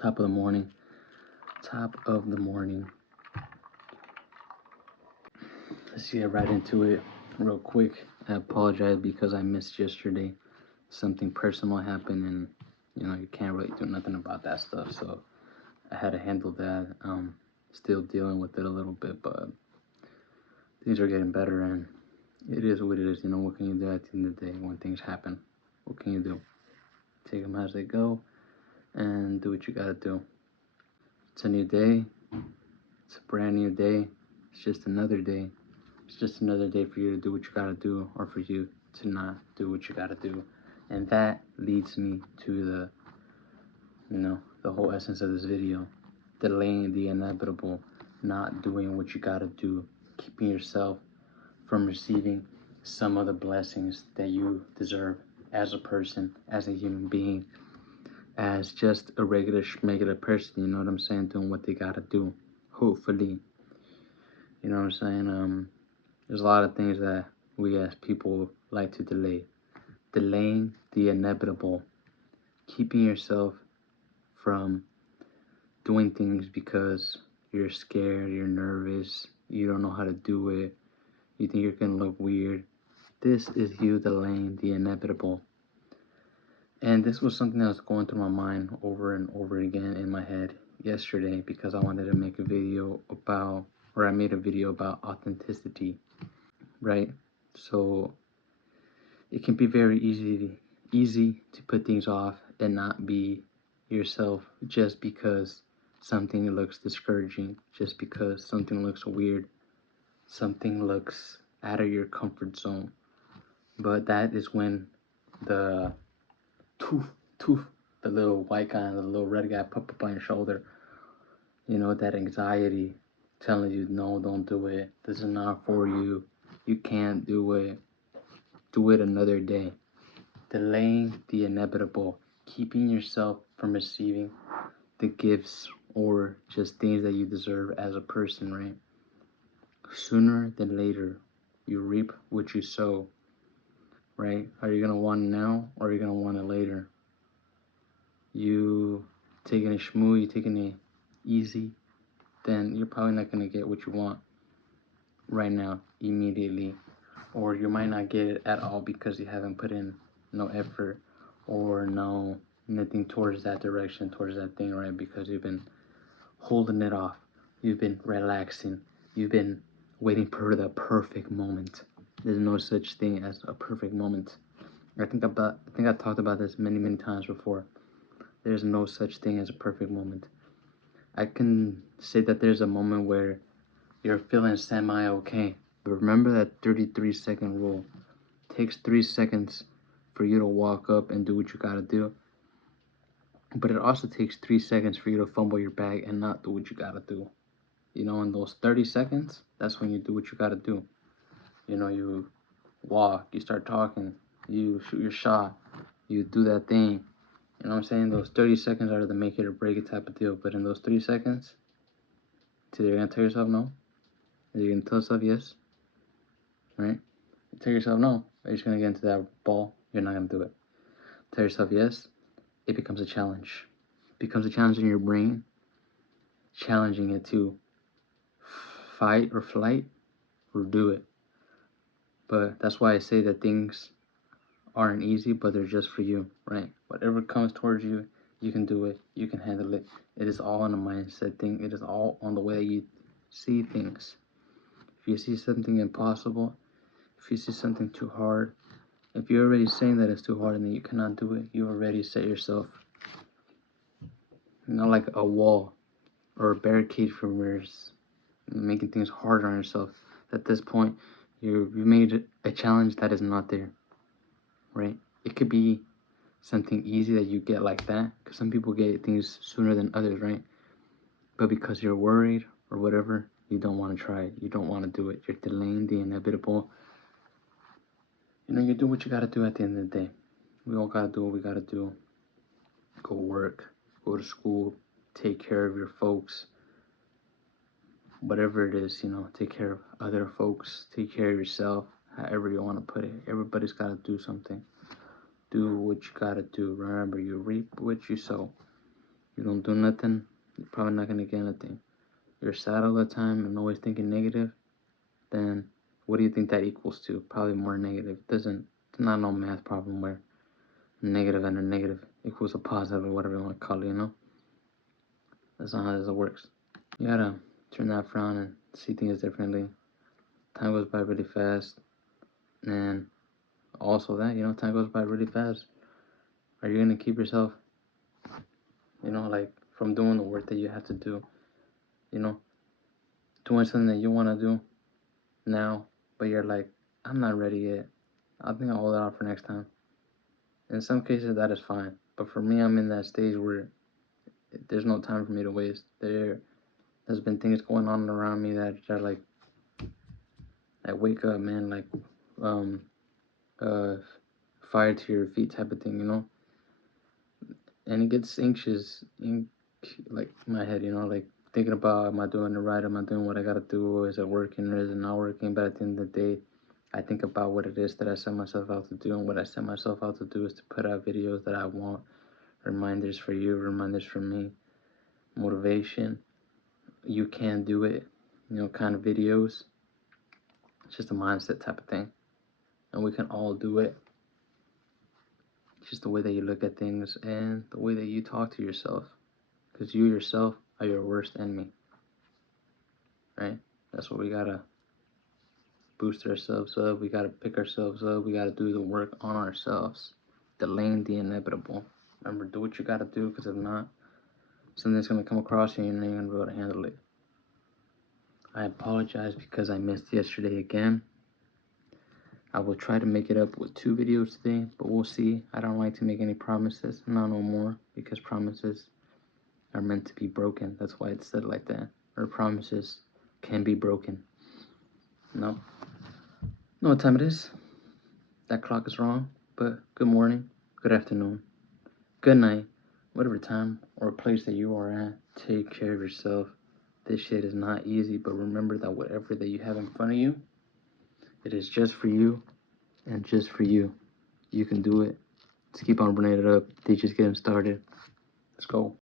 Top of the morning. Top of the morning. Let's get right into it real quick. I apologize because I missed yesterday. Something personal happened, and you can't really do nothing about that stuff. So I had to handle that. Still dealing with it a little bit, but things are getting better, and it is what it is. What can you do at the end of the day when things happen? What can you do? Take them as they go, and do what you gotta do. It's a new day. It's a brand new day. It's just another day. It's just another day for you to do what you gotta do, or for you to not do what you gotta do. And that leads me to the whole essence of this video. Delaying the inevitable, not doing what you gotta do, keeping yourself from receiving some of the blessings that you deserve as a person, as a human being, as just a regular person, you know what I'm saying, doing what they gotta do, hopefully. You know what I'm saying? There's a lot of things that we as people like to delay. Delaying the inevitable, keeping yourself from doing things because you're scared, you're nervous, you don't know how to do it, you think you're gonna look weird. This is you delaying the inevitable. And this was something that was going through my mind over and over again in my head yesterday, because I wanted to make a video about, or I made a video about authenticity, right? So it can be very easy to put things off and not be yourself just because something looks discouraging, just because something looks weird, something looks out of your comfort zone. But that is when the toof, the little white guy and the little red guy pop up on your shoulder, that anxiety telling you, no, don't do it, this is not for you, you can't do it another day. Delaying the inevitable, keeping yourself from receiving the gifts or just things that you deserve as a person, right? Sooner than later, you reap what you sow, right? Are you gonna want it now, or are you gonna want it later? You taking it smooth, you taking it easy, then you're probably not gonna get what you want right now, immediately. Or you might not get it at all because you haven't put in no effort or nothing towards that direction, towards that thing, right? Because you've been holding it off, you've been relaxing, you've been waiting for the perfect moment. There's no such thing as a perfect moment. I think I talked about this many times before. There's no such thing as a perfect moment. I can say that there's a moment where you're feeling semi-okay, but remember that 33-second rule. It takes 3 seconds for you to walk up and do what you gotta do, but it also takes 3 seconds for you to fumble your bag and not do what you gotta do. In those 30 seconds, that's when you do what you gotta do. You walk, you start talking, you shoot your shot, you do that thing. You know what I'm saying? Those 30 seconds are the make it or break it type of deal. But in those 3 seconds, either you're gonna tell yourself no, or you're gonna tell yourself yes, right? You tell yourself no, you're just gonna get into that ball, you're not gonna do it. Tell yourself yes, it becomes a challenge. It becomes a challenge in your brain, challenging it to fight or flight or do it. But that's why I say that things aren't easy, but they're just for you, right? Whatever comes towards you, you can do it, you can handle it. It is all on a mindset thing. It is all on the way you see things. If you see something impossible, if you see something too hard, if you're already saying that it's too hard and that you cannot do it, you already set yourself, like a wall or a barricade for mirrors, making things harder on yourself. At this point, you've made a challenge that is not there, right? It could be something easy that you get like that, because some people get things sooner than others, right? But because you're worried or whatever, you don't want to try it, you don't want to do it, you're delaying the inevitable. You do what you gotta do at the end of the day. We all gotta do what we gotta do. Go work, go to school, take care of your folks, whatever it is, take care of other folks, take care of yourself, however you want to put it. Everybody's gotta do something. Do what you gotta do. Remember, you reap what you sow. You don't do nothing, you're probably not gonna get anything. You're sad all the time and always thinking negative, then what do you think that equals to? Probably more negative. It's not no math problem where negative and a negative equals a positive or whatever you want to call it, you know? That's not how this works. You gotta turn that frown and see things differently. Time goes by really fast, and also that, time goes by really fast. Are you gonna keep yourself, like from doing the work that you have to do, you know, doing something that you want to do now, but you're like, I'm not ready yet. I think I'll hold it out for next time. In some cases, that is fine, but for me, I'm in that stage where there's no time for me to waste. There's been things going on around me that are like wake up, man, like um uh fire to your feet type of thing, and it gets anxious in like my head, like thinking about, am I doing it right? Am I doing what I gotta do? Is it working or is it not working? But at the end of the day, I think about what it is that I set myself out to do, and what I set myself out to do is to put out videos that I want, reminders for you, reminders for me, motivation. You can do it, kind of videos. It's just a mindset type of thing, and we can all do it. It's just the way that you look at things and the way that you talk to yourself, because you yourself are your worst enemy, right? That's what we gotta boost ourselves up. We gotta pick ourselves up. We gotta do the work on ourselves, delaying the inevitable. Remember, do what you gotta do, because if not, something's gonna come across you and you're not gonna be able to handle it. I apologize because I missed yesterday again. I will try to make it up with 2 videos today, but we'll see. I don't like to make any promises, not no more, because promises are meant to be broken. That's why it's said like that. Or promises can be broken. No. Know what time it is? That clock is wrong, but good morning, good afternoon, good night, whatever time or place that you are at. Take care of yourself. This shit is not easy, but remember that whatever that you have in front of you, it is just for you and just for you. You can do it. Let's keep on running it up. They just getting started. Let's go.